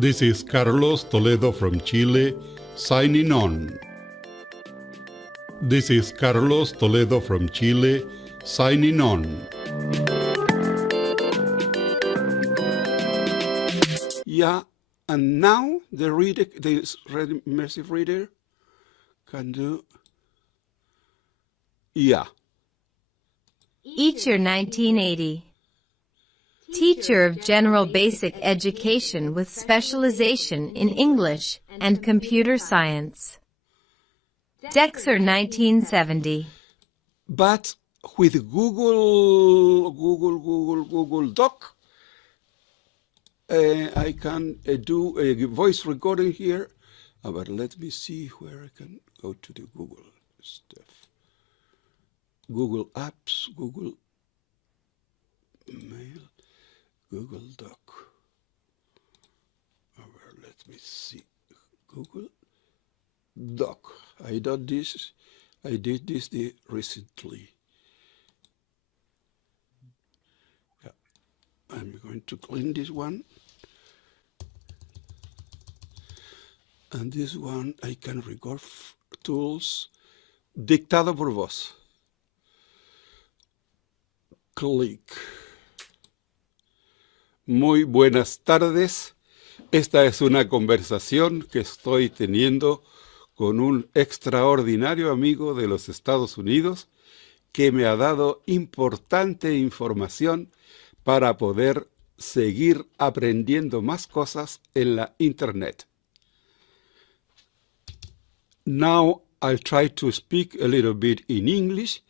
This is Carlos Toledo from Chile, signing on. This is Carlos Toledo from Chile, signing on. Yeah, and now the reader, the immersive reader can do, yeah. DXer 1980. Teacher of General Basic Education with specialization in English and Computer Science. DXer 1970. But with Google Doc, I can do a voice recording here. But let me see where I can go to the Google stuff. Google Apps, Google Mail, Google Doc. Let me see. Google Doc. I did this recently. Yeah. I'm going to clean this one. And this one I can record tools dictado por voz. Clic. Muy buenas tardes. Esta es una conversación que estoy teniendo con un extraordinario amigo de los Estados Unidos que me ha dado importante información para poder seguir aprendiendo más cosas en la Internet. Now I'll try to speak a little bit in English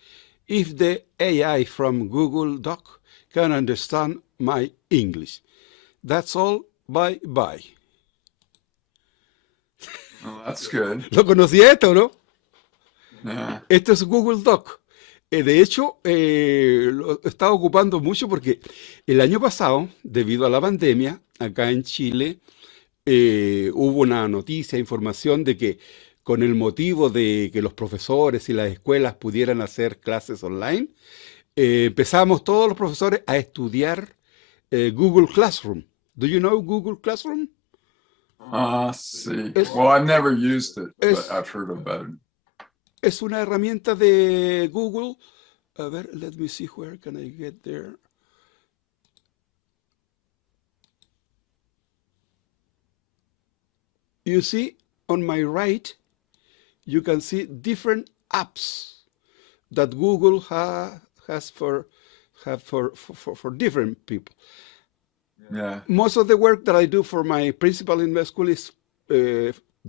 if the AI from Google Doc can understand my English. That's all. Bye. Oh, that's good. ¿Lo conocía esto, no? Yeah. Esto es Google Doc. De hecho, lo estaba ocupando mucho porque el año pasado, debido a la pandemia, acá en Chile, hubo una noticia, información de que con el motivo de que los profesores y las escuelas pudieran hacer clases online, empezamos todos los profesores a estudiar Google Classroom. Do you know Google Classroom? See. Well, I've never used it, but I've heard about it. Es una herramienta de Google. A ver, let me see where can I get there. You see, on my right, you can see different apps that Google has for different people. Yeah. Most of the work that I do for my principal in my school is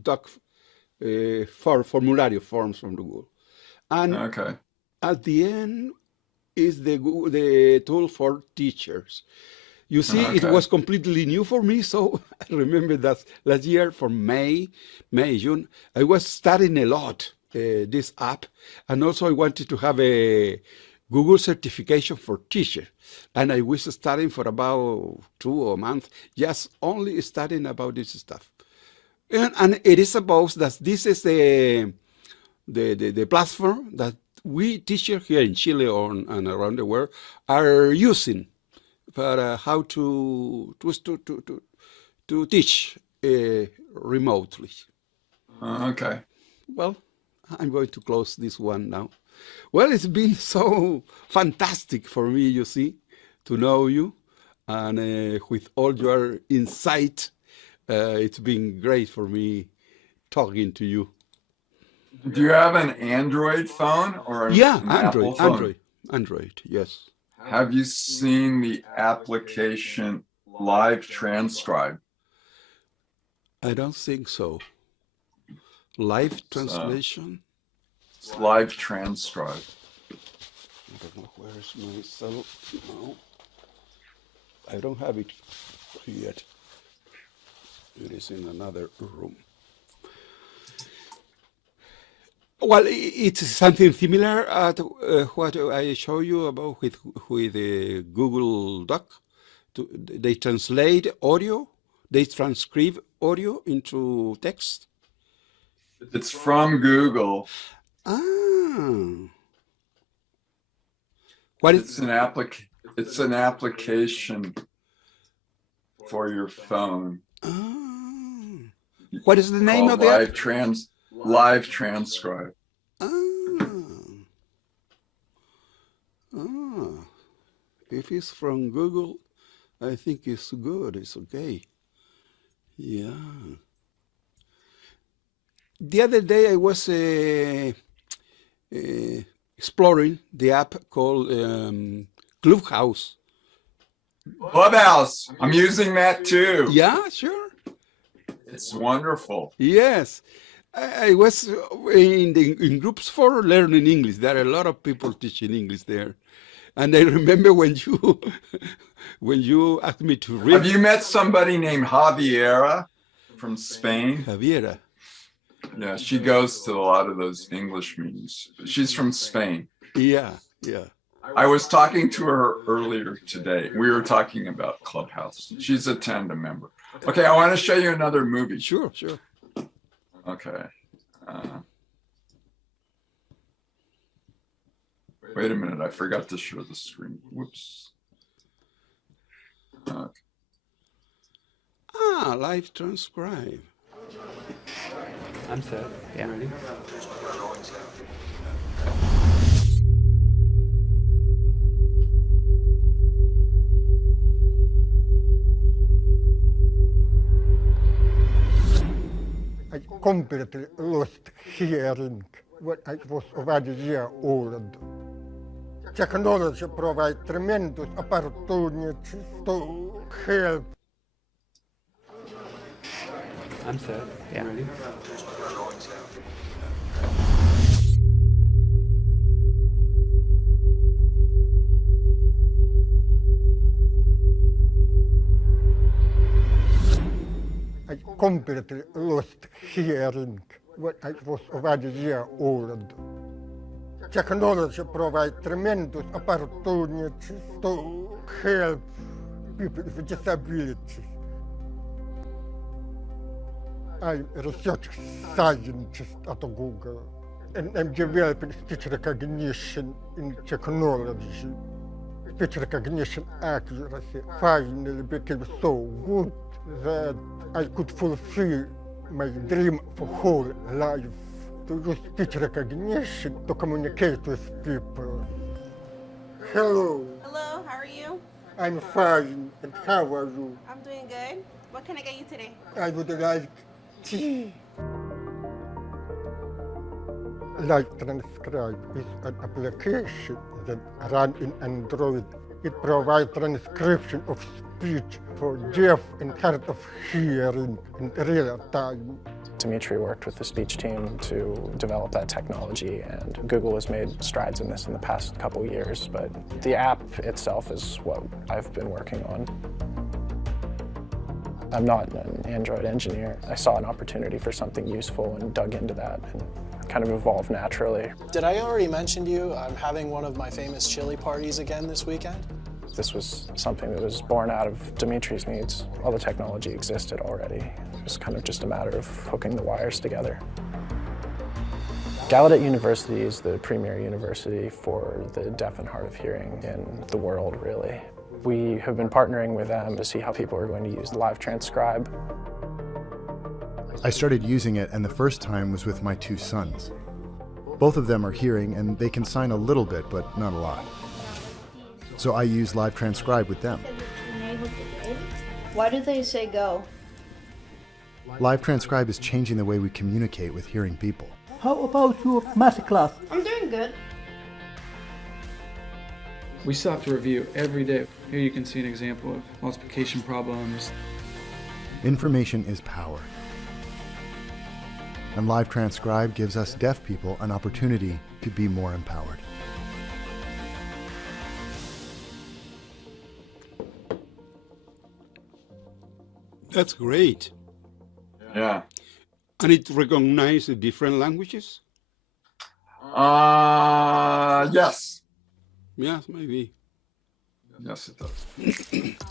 doc for formulario forms from the Google. And Okay. at the end is the tool for teachers. You see, Okay. It was completely new for me, so I remember that last year for May, June, I was studying a lot this app, and also I wanted to have a Google certification for teacher, and I was studying for about 2 months, just only studying about this stuff. And it is supposed that this is the platform that we teachers here in Chile and around the world are using for how to teach remotely. Okay. Well, I'm going to close this one now. Well, it's been so fantastic for me, you see, to know you, and with all your insight, it's been great for me talking to you. Do you have an Android phone or Yeah, an Apple phone? Android, yes. Have you seen the application Live Transcribe? I don't think so. Live translation? It's Live Transcribe. I don't know where's my cell. No, I don't have it yet. It is in another room. Well, it's something similar to what I show you about with Google Doc. They translate audio, they transcribe audio into text. It's from Google. What It's an application for your phone. What is the name of called the app? Live Transcribe. If it's from Google, I think it's good. It's okay. Yeah. The other day I was exploring the app called Clubhouse. Clubhouse. I'm using that too. Yeah, sure. It's wonderful. Yes. I was in groups for learning English. There are a lot of people teaching English there. And I remember when you asked me to read. Have you met somebody named Javiera from Spain? Javiera. Yeah, she goes to a lot of those English meetings. She's from Spain. Yeah, yeah. I was talking to her earlier today. We were talking about Clubhouse. She's a Tandem member. Okay, I want to show you another movie. Sure, sure. Okay. Wait a minute, I forgot to show the screen. Whoops. Okay. Live transcribe. I'm set. Yeah. Ready? I completely lost hearing when I was 1 year old. Technology provides tremendous opportunities to help. I'm set. Yeah. Ready? I completely lost hearing when I was 1 year old. Technology provides tremendous opportunities to help people with disabilities. I'm a research scientist at Google, and I'm developing speech recognition in technology. Speech recognition accuracy finally became so good that I could fulfill my dream for whole life, to use speech recognition to communicate with people. Hello. Hello, how are you? I'm fine, and how are you? I'm doing good. What can I get you today? I would like tea. Live Transcribe is an application that runs in Android. It provides transcription of speech for deaf and hard of hearing in real time. Dimitri worked with the speech team to develop that technology, and Google has made strides in this in the past couple years, but the app itself is what I've been working on. I'm not an Android engineer. I saw an opportunity for something useful and dug into that and kind of evolved naturally. Did I already mention to you I'm having one of my famous chili parties again this weekend? This was something that was born out of Dimitri's needs. All the technology existed already. It was kind of just a matter of hooking the wires together. Gallaudet University is the premier university for the deaf and hard of hearing in the world, really. We have been partnering with them to see how people are going to use Live Transcribe. I started using it, and the first time was with my 2 sons. Both of them are hearing, and they can sign a little bit, but not a lot. So I use Live Transcribe with them. Why do they say go? Live Transcribe is changing the way we communicate with hearing people. How about your math class? I'm doing good. We stop to review every day. Here you can see an example of multiplication problems. Information is power. And Live Transcribe gives us deaf people an opportunity to be more empowered. That's great. Yeah. And it recognizes different languages? Yes. Yes, maybe. Yes, it does.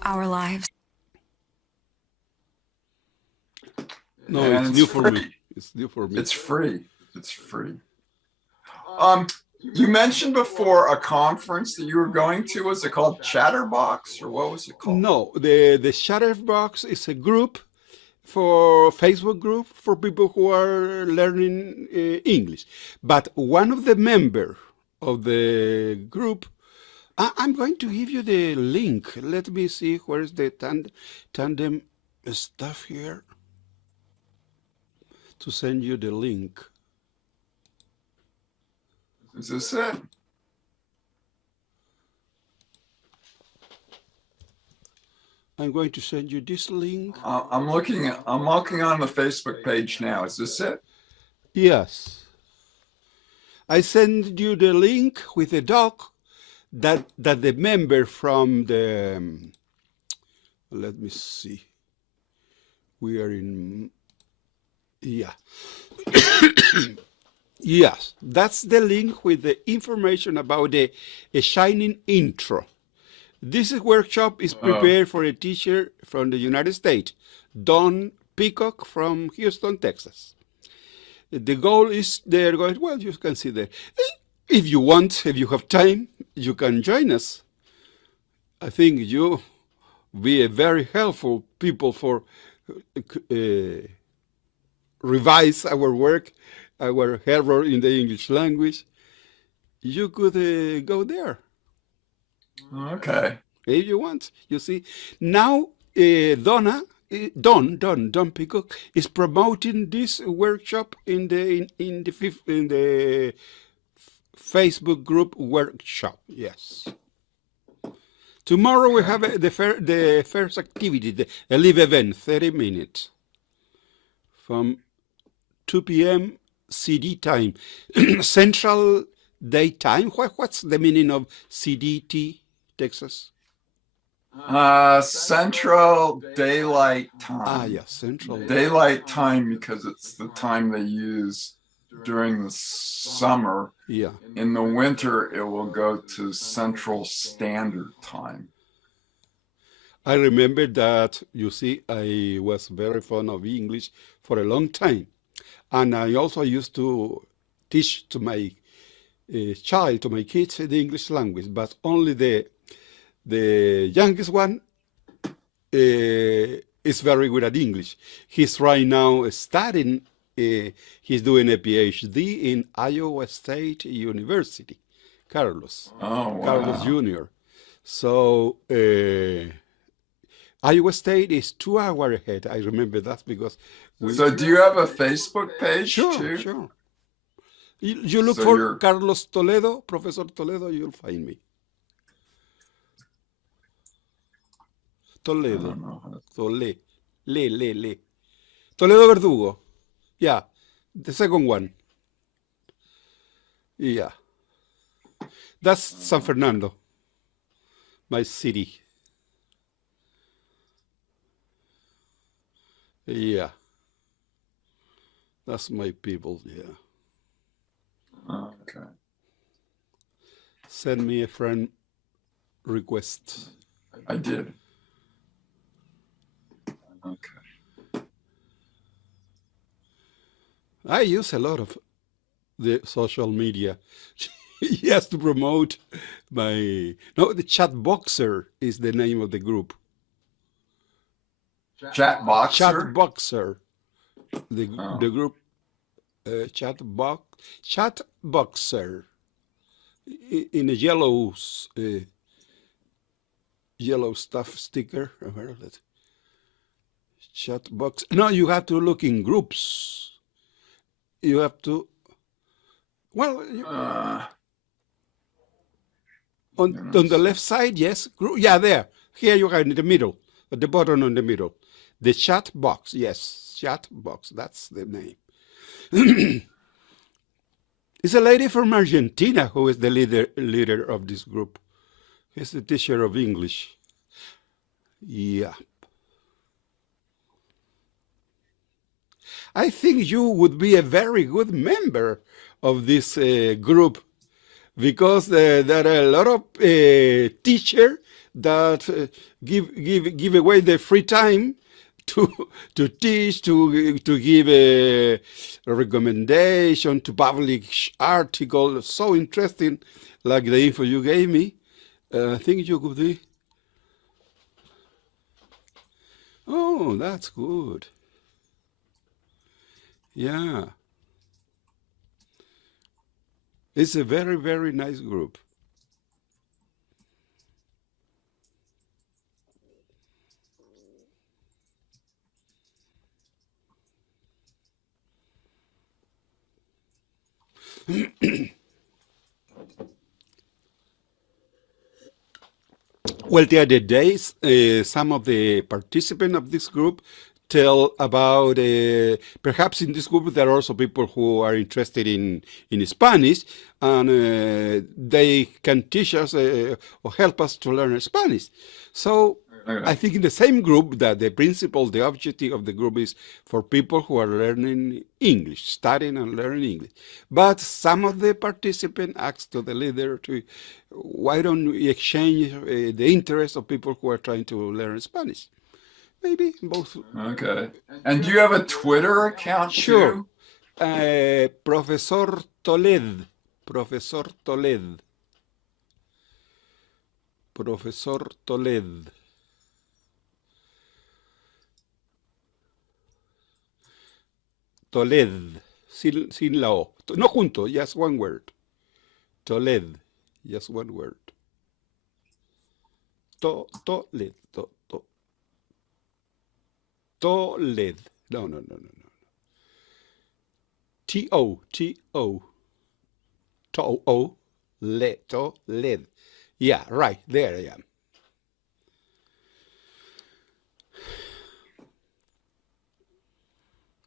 Our lives. No, And it's new it's for free. me. It's new for me. It's free. It's free. You mentioned before a conference that you were going to. Was it called Chatterbox, or what was it called? No, the Shutterbox is a group for Facebook group for people who are learning English. But one of the members of the group, I'm going to give you the link. Let me see, where is the tandem stuff here to send you the link. Is this it? I'm going to send you this link. I'm looking on the Facebook page now. Is this it? Yes. I send you the link with a doc that the member from the, let me see. We are in, yeah. Yes, that's the link with the information about a shining intro. This workshop is prepared for a teacher from the United States, Don Peacock from Houston, Texas. The goal is they're going, well, you can see there. If you want, if you have time, you can join us. I think you be a very helpful people for revise our work, our error in the English language. You could go there. Okay. If you want, you see. Now, Don Peacock is promoting this workshop in the Facebook group workshop. Yes. Tomorrow we have the first activity, a live event, 30 minutes from 2 p.m. CD time, Central Daytime. What's the meaning of CDT, Texas? Central Daylight Time. Ah, yeah, Central Daylight Time, because it's the time they use during the summer. Yeah. In the winter, it will go to Central Standard Time. I remember that, you see, I was very fond of English for a long time. And I also used to teach to my child, to my kids, the English language, but only the youngest one is very good at English. He's right now studying, he's doing a PhD in Iowa State University, Carlos. Oh, wow. Carlos Jr. So Iowa State is 2 hours ahead. I remember that because... So do you have a Facebook page Sure, too? sure. You look So for you're- Carlos Toledo, Professor Toledo, you'll find me. Toledo. Toledo Verdugo. Yeah, the second one. Yeah. That's San Fernando, my city. Yeah. That's my people, yeah. Okay. Send me a friend request. I did. Okay. I use a lot of the social media. Yes, to promote my... No, the Chat Boxer is the name of the group. Chat Boxer? Chat Boxer. The group Chat Boxer in a yellow stuff sticker. Chat box. No, you have to look in groups. You have to. Well, on the left side, yes. Yeah, there. Here you are in the middle, at the bottom on the middle. The chat box, yes, chat box. That's the name. It's a lady from Argentina who is the leader of this group. He's the teacher of English. Yeah. I think you would be a very good member of this group because there are a lot of teachers that give away their free time to teach, to give a recommendation, to publish articles. So interesting, like the info you gave me. I think you could be. Oh, that's good. Yeah. It's a very, very nice group. Well, the other days, some of the participants of this group tell about, perhaps in this group there are also people who are interested in Spanish, and they can teach us or help us to learn Spanish. So I think in the same group that the principle, the objective of the group is for people who are learning English, studying and learning English. But some of the participants asked to the leader to, why don't we exchange the interest of people who are trying to learn Spanish? Maybe both. Okay. And do you have a Twitter account Sure. too? Professor Toledo. Professor Toledo. Profesor Toledo. Toledo, sin la O. No junto, just one word. Toledo, just one word. Toledo. Toledo. No. T-O. Toledo. Yeah, right, there I am.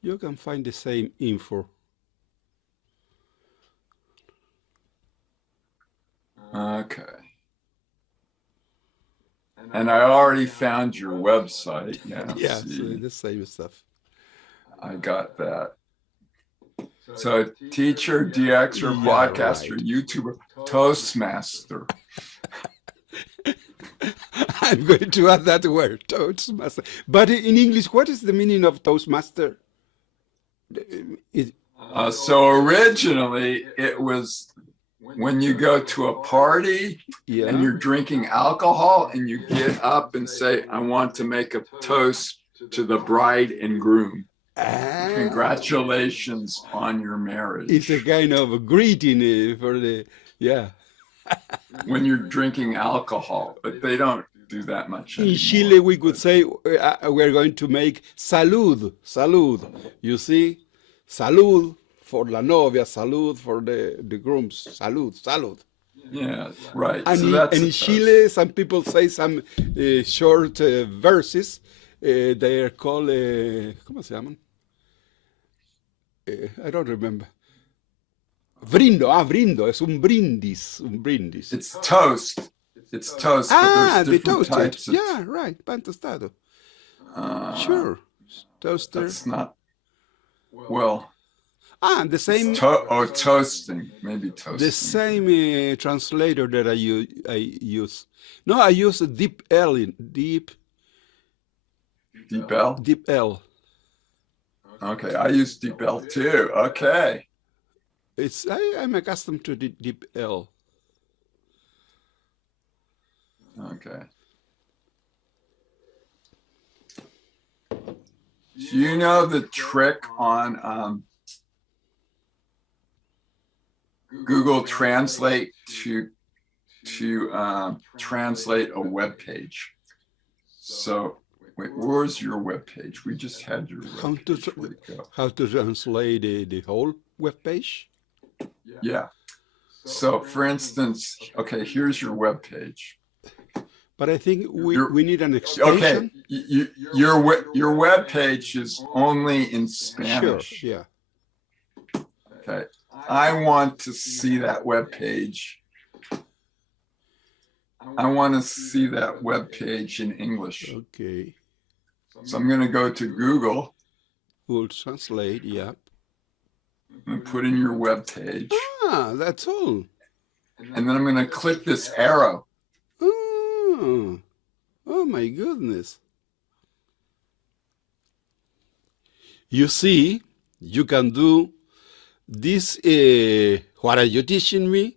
You can find the same info. Okay. And I already found your website. Yeah, Yeah, so the same stuff. I got that. So teacher, DXer, podcaster, right. YouTuber, Toastmaster. I'm going to add that word, Toastmaster. But in English, what is the meaning of Toastmaster? So originally it was when you go to a party and you're drinking alcohol and you get up and say, I want to make a toast to the bride and groom. Congratulations on your marriage. It's a kind of a greeting for the, when you're drinking alcohol, but they don't do that much anymore. In Chile, we could say we're going to make salud. You see? Salud for la novia, salud for the grooms, salud. Yeah, right. And, So in Chile, some people say some short verses. They are called, ¿cómo se llaman? I don't remember. Brindo, es un brindis. It's toast. It's toast. The toasted. Yeah, right, pan tostado. Sure, toaster. That's not, well. The same. Toasting, maybe toasting. The same translator that I use. No, I use a deep L. Deep L? Deep L. Okay, I use deep L too. Okay. I'm accustomed to the deep L. Okay. Do you know the trick on Google Translate to translate a web page? So, wait, where's your web page? We just had your web page. How to translate the whole web page? Yeah. So, for instance, okay, here's your web page. But I think we need an extension. Okay, your web page is only in Spanish. Sure, yeah. Okay, I want to see that web page. I want to see that web page in English. Okay. So I'm going to go to Google. Google Translate, yeah. And put in your web page. That's all. And then I'm going to click this arrow. Oh my goodness. You see, you can do this. What are you teaching me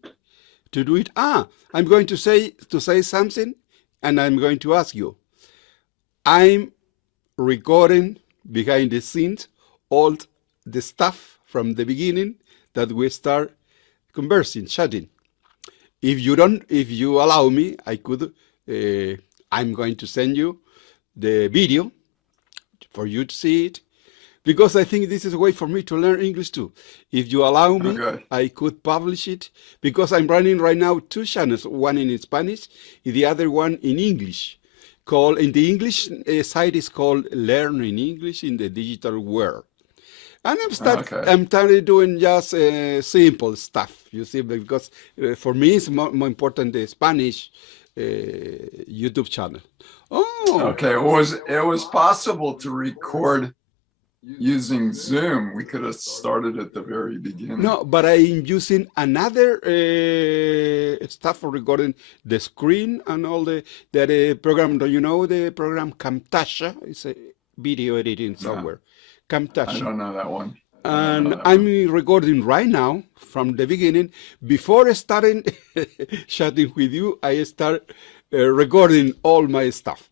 to do it? I'm going to say something, and I'm going to ask you. I'm recording behind the scenes all the stuff from the beginning that we start conversing, chatting. If you allow me, I could, I'm going to send you the video for you to see it, because I think this is a way for me to learn English too. If you allow me, I could publish it, because I'm running right now 2 channels, one in Spanish, the other one in English. In the English side is called Learning English in the Digital World. And I'm started doing just simple stuff, you see, because for me it's more important the Spanish YouTube channel. Oh, okay. It was possible to record using Zoom. We could have started at the very beginning. No, but I'm using another stuff for recording the screen and all that program. Do you know the program Camtasia? It's a video editing software. Camtasia. I don't know that one. And I'm recording right now from the beginning. Before starting chatting with you, I start recording all my stuff.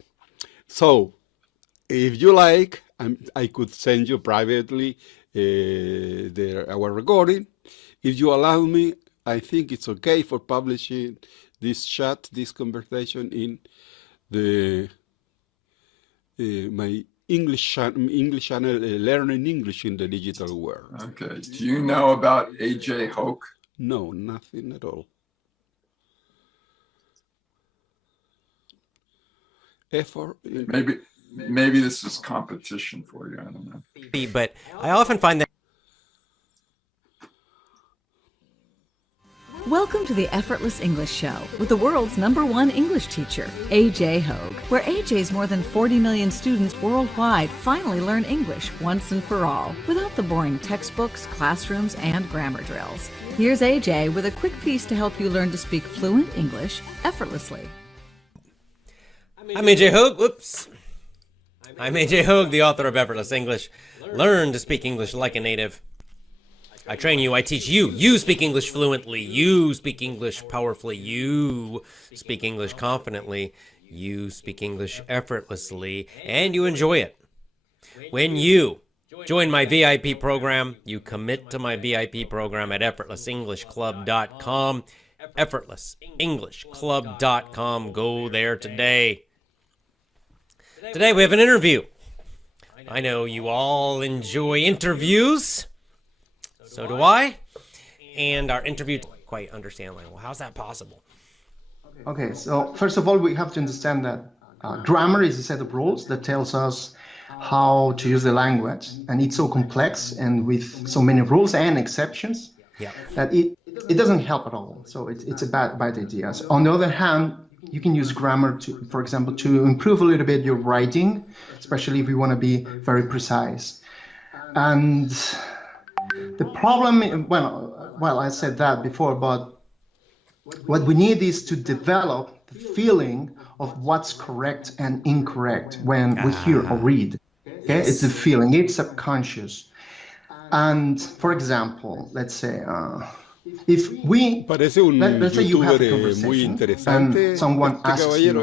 So if you like, I could send you privately our recording. If you allow me, I think it's okay for publishing this chat, this conversation in my English channel, Learning English in the Digital World. Okay. Do you know about AJ Hoke? No, nothing at all. Maybe this is competition for you. I don't know. But I often find that. Welcome to the Effortless English Show with the world's #1 English teacher, AJ Hogue, where AJ's more than 40 million students worldwide finally learn English once and for all, without the boring textbooks, classrooms, and grammar drills. Here's AJ with a quick piece to help you learn to speak fluent English effortlessly. I'm AJ Hogue. Whoops. I'm AJ Hogue, the author of Effortless English. Learn to speak English like a native. I train you, I teach you. You speak English fluently. You speak English powerfully. You speak English confidently. You speak English effortlessly. And you enjoy it. When you join my VIP program, you commit to my VIP program at effortlessenglishclub.com. effortlessenglishclub.com. Go there today. Today we have an interview. I know you all enjoy interviews. So do I. And our interview quite understand, like, well, how's that possible? Okay, so first of all, we have to understand that grammar is a set of rules that tells us how to use the language. And it's so complex and with so many rules and exceptions that it doesn't help at all. So it's a bad idea. So on the other hand, you can use grammar to, for example, to improve a little bit your writing, especially if you want to be very precise. And the problem, well, I said that before, but what we need is to develop the feeling of what's correct and incorrect when we hear or read. Okay, it's a feeling, it's subconscious. And for example, let's say, if we, let's say you have a conversation and someone asks you,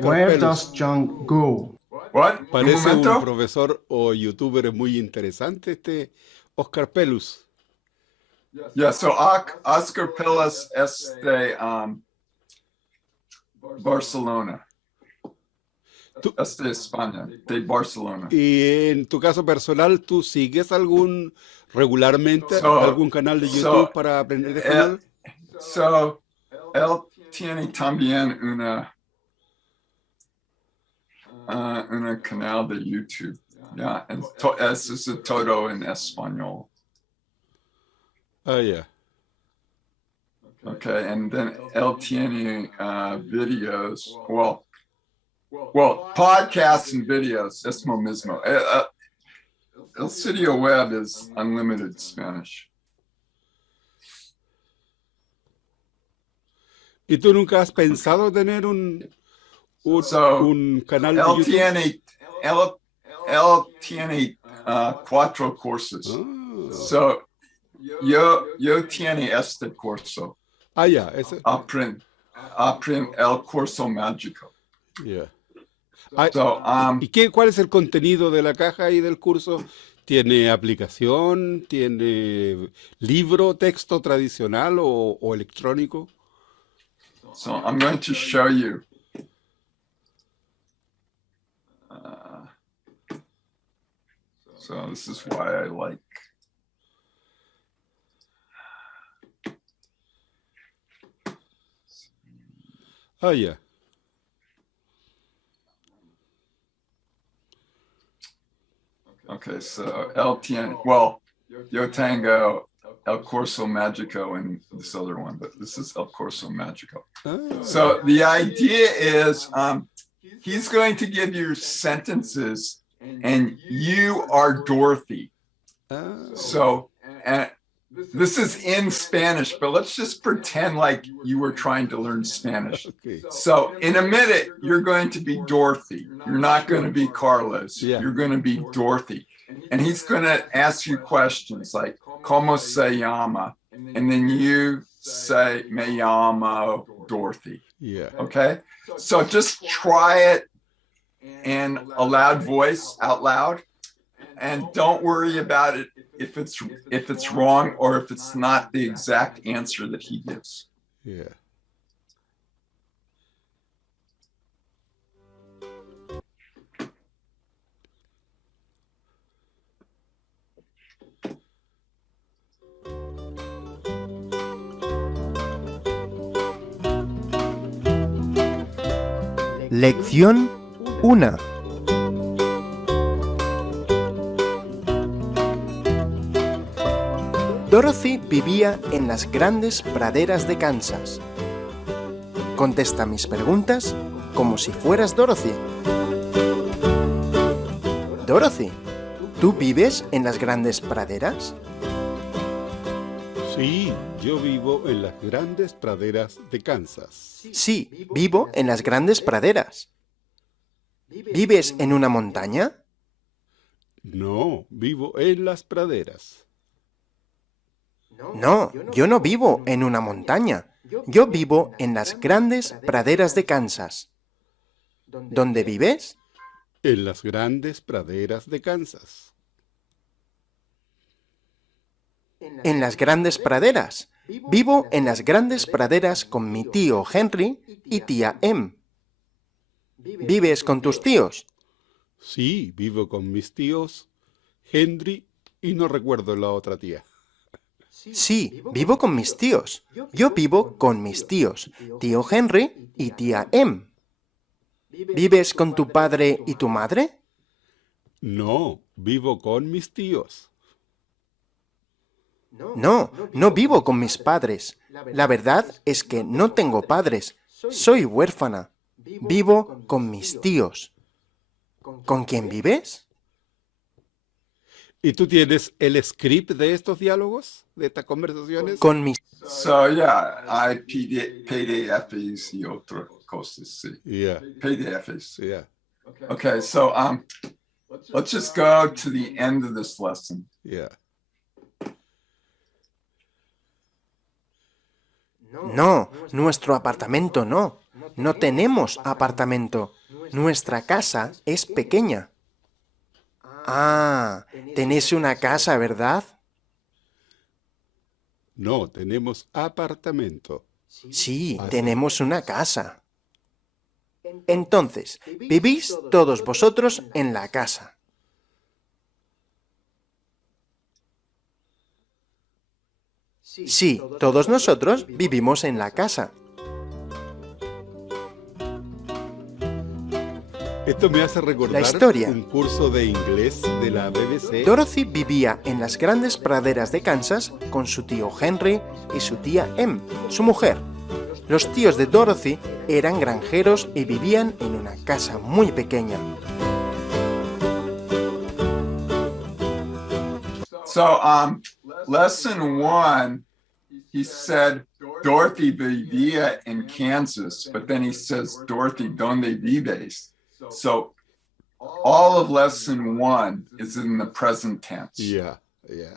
where does John go? What? Parece un profesor o youtuber muy interesante, Oscar Pelus. Yeah, so Oscar Pelus es de Barcelona. Es de España, de Barcelona. Y en tu caso personal, ¿tú sigues regularmente algún canal de YouTube para aprender español? Él tiene también una canal de YouTube. Yeah, and eso es todo en español. Oh, yeah. Okay, and then él tiene videos, podcasts and videos, es lo mismo. El sitio web is unlimited Spanish. ¿Y tú nunca has pensado tener un canal de YouTube? Él tiene 4 cursos. So, yo tiene este curso. Ya, ese. Aprende el curso mágico. Yeah. So, ¿Y cuál es el contenido de la caja y del curso? ¿Tiene aplicación? ¿Tiene libro, texto tradicional o electrónico? So I'm going to show you. So this is why I like. Oh, yeah. Okay, so El Tien, well, Yo Tango, El Corso Magico, and this other one, but this is El Corso Magico. Oh. So the idea is he's going to give you sentences and you are Dorothy. Oh. So, and this is in Spanish, but let's just pretend like you were trying to learn Spanish. Okay. So in a minute, you're going to be Dorothy. You're not going to be Carlos. Yeah. You're going to be Dorothy. And he's going to ask you questions like, ¿Cómo se llama? And then you say, Me llamo Dorothy. Yeah. Okay? So just try it in a loud voice, out loud. And don't worry about it if it's wrong or if it's not the exact answer that he gives. Yeah. Lección 1. Dorothy vivía en las grandes praderas de Kansas. Contesta mis preguntas como si fueras Dorothy. Dorothy, ¿tú vives en las grandes praderas? Sí, yo vivo en las grandes praderas de Kansas. Sí, vivo en las grandes praderas. ¿Vives en una montaña? No, vivo en las praderas. No, yo no vivo en una montaña. Yo vivo en las grandes praderas de Kansas. ¿Dónde vives? En las grandes praderas de Kansas. En las grandes praderas. Vivo en las grandes praderas con mi tío Henry y tía Em. ¿Vives con tus tíos? Sí, vivo con mis tíos, Henry y no recuerdo la otra tía. Sí, vivo con mis tíos. Yo vivo con mis tíos, tío Henry y tía Em. ¿Vives con tu padre y tu madre? No, vivo con mis tíos. No, no vivo con mis padres. La verdad es que no tengo padres. Soy huérfana. Vivo con mis tíos. ¿Con quién vives? ¿Y tú tienes el script de estos diálogos, de estas conversaciones? Con mis... So yeah, hay PDFs y otras cosas, sí. Yeah. PDFs. Yeah. Okay, so let's just go to the end of this lesson. Yeah. No, nuestro apartamento no. No tenemos apartamento. Nuestra casa es pequeña. Ah, tenéis una casa, ¿verdad? No, tenemos apartamento. Sí, tenemos una casa. Entonces, vivís todos vosotros en la casa. Sí, todos nosotros vivimos en la casa. Esto me hace recordar La historia. un curso de inglés de la BBC. Dorothy vivía en las grandes praderas de Kansas con su tío Henry y su tía Em, su mujer. Los tíos de Dorothy eran granjeros y vivían en una casa muy pequeña. So lesson 1, he said Dorothy vivía in Kansas, but then he says Dorothy, ¿dónde vives? So all of lesson 1 is in the present tense. Yeah, yeah.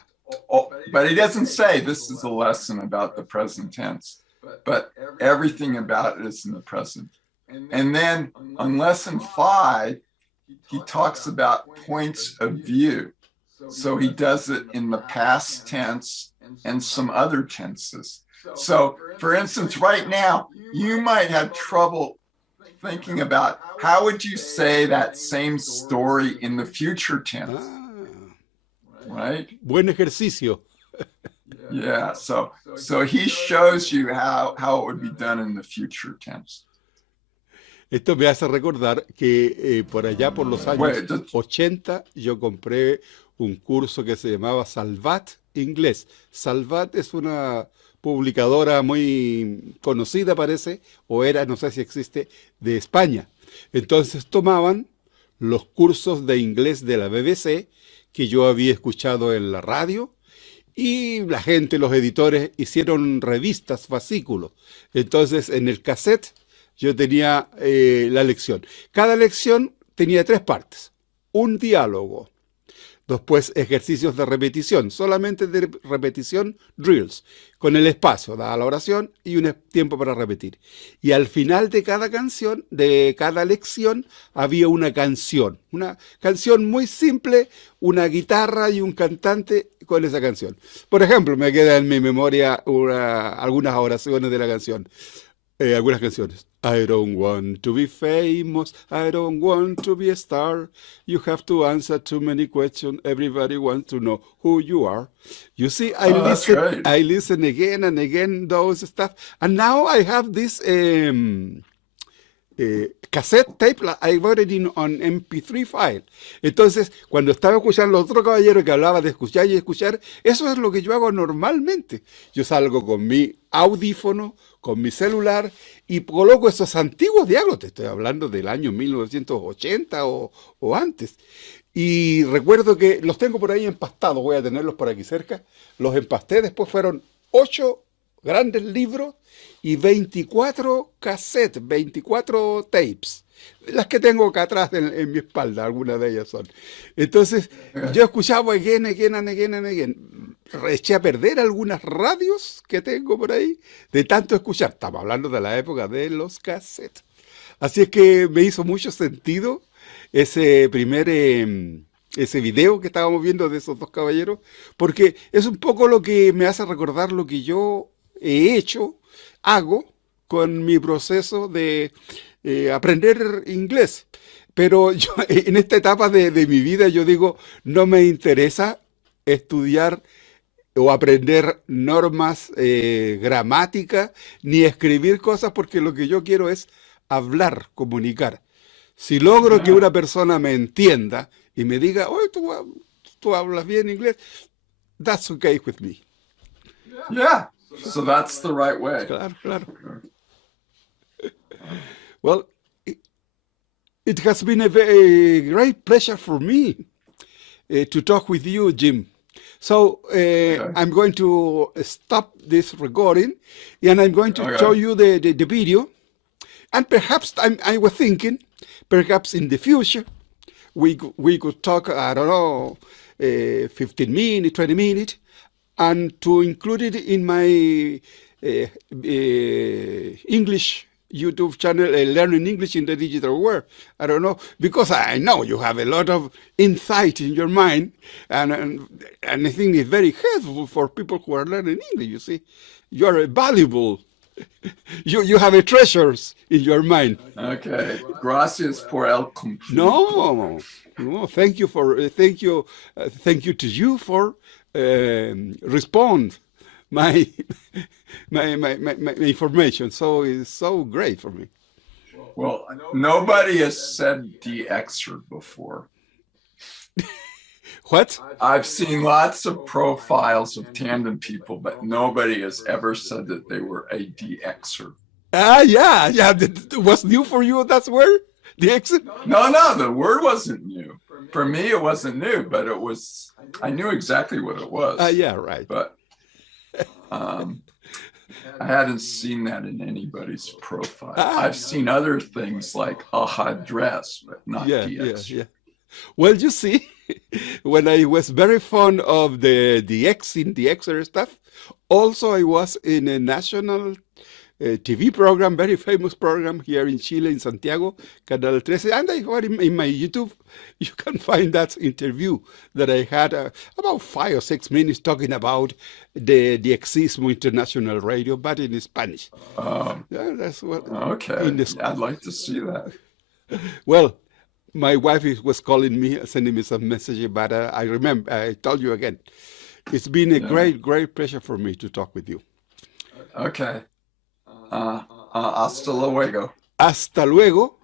Oh, but he doesn't say this is a lesson about the present tense, but everything about it is in the present. And then on lesson 5, he talks about points of view. So he does it in the past tense and some other tenses. So, for instance, right now, you might have trouble thinking about how would you say that same story in the future tense, right? Buen ejercicio. Yeah, so he shows you how it would be done in the future tense. Esto me hace recordar que por allá por los años 80 yo compré un curso que se llamaba Salvat Inglés. Salvat es una publicadora muy conocida, parece, o era, no sé si existe, de España. Entonces tomaban los cursos de inglés de la BBC que yo había escuchado en la radio y la gente, los editores, hicieron revistas, fascículos. Entonces en el cassette yo tenía la lección. Cada lección tenía 3 partes. Un diálogo. Después ejercicios de repetición, solamente de repetición, drills, con el espacio, dada la oración y un tiempo para repetir. Y al final de cada canción, de cada lección, había una canción muy simple, una guitarra y un cantante con esa canción. Por ejemplo, me queda en mi memoria algunas oraciones de la canción. Algunas canciones. I don't want to be famous. I don't want to be a star. You have to answer too many questions. Everybody wants to know who you are. You see, I listen again and again those stuff. And now I have this cassette tape. I got it on MP3 file. Entonces, cuando estaba escuchando al otro caballero que hablaba de escuchar y escuchar, eso es lo que yo hago normalmente. Yo salgo con mi audífono, con mi celular y coloco esos antiguos diálogos, te estoy hablando del año 1980 o antes. Y recuerdo que los tengo por ahí empastados, voy a tenerlos por aquí cerca. Los empasté, después fueron 8 grandes libros y 24 cassettes, 24 tapes. Las que tengo acá atrás en mi espalda, algunas de ellas son. Entonces, yo escuchaba again. Eché a perder algunas radios que tengo por ahí, de tanto escuchar. Estamos hablando de la época de los cassettes. Así es que me hizo mucho sentido ese video que estábamos viendo de esos 2 caballeros, porque es un poco lo que me hace recordar lo que yo hago con mi proceso de aprender inglés. Pero yo, en esta etapa de mi vida, yo digo, no me interesa estudiar o aprender normas gramáticas, ni escribir cosas, porque lo que yo quiero es hablar, comunicar. Si logro que una persona me entienda y me diga, oye, tú hablas bien inglés, that's okay with me. Yeah, so that's the right way. Claro. Well, it has been a great pleasure for me to talk with you, Jim. So I'm going to stop this recording and I'm going to show you the video. And perhaps I was thinking, perhaps in the future, we could talk, I don't know, 15 minutes, 20 minutes, and to include it in my English YouTube channel, Learning English in the Digital World. I don't know, because I know you have a lot of insight in your mind, and I think it's very helpful for people who are learning English, you see. You are valuable. You have a treasures in your mind. Okay. Gracias por el cumplido. No, thank you to you for respond my information. So it's so great for me. Well, nobody has said DXer before. What? I've seen lots of profiles of tandem people, but nobody has ever said that they were a DXer. Yeah. It was new for you, that word? DXer? No, the word wasn't new. For me, it wasn't new, but I knew exactly what it was. Yeah, right. But I hadn't seen that in anybody's profile. I've seen other things like address, but not DXer. Yeah. Well, you see, when I was very fond of the DXer stuff, also I was in a national TV program, very famous program here in Chile, in Santiago, Canal 13. And I got in my YouTube, you can find that interview that I had about 5 or 6 minutes talking about the DXismo International Radio, but in Spanish. Yeah, that's what. Okay, I'd like to see that. Well, my wife was calling me, sending me some messages, but I remember, I told you again, it's been a great pleasure for me to talk with you. Okay. Hasta luego. Hasta luego.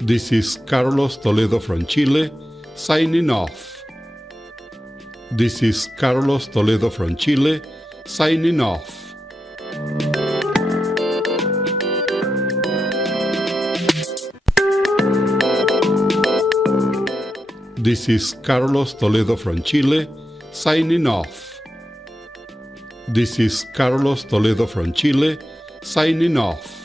This is Carlos Toledo from Chile, signing off. This is Carlos Toledo from Chile, signing off. This is Carlos Toledo from Chile, signing off. This is Carlos Toledo from Chile, signing off.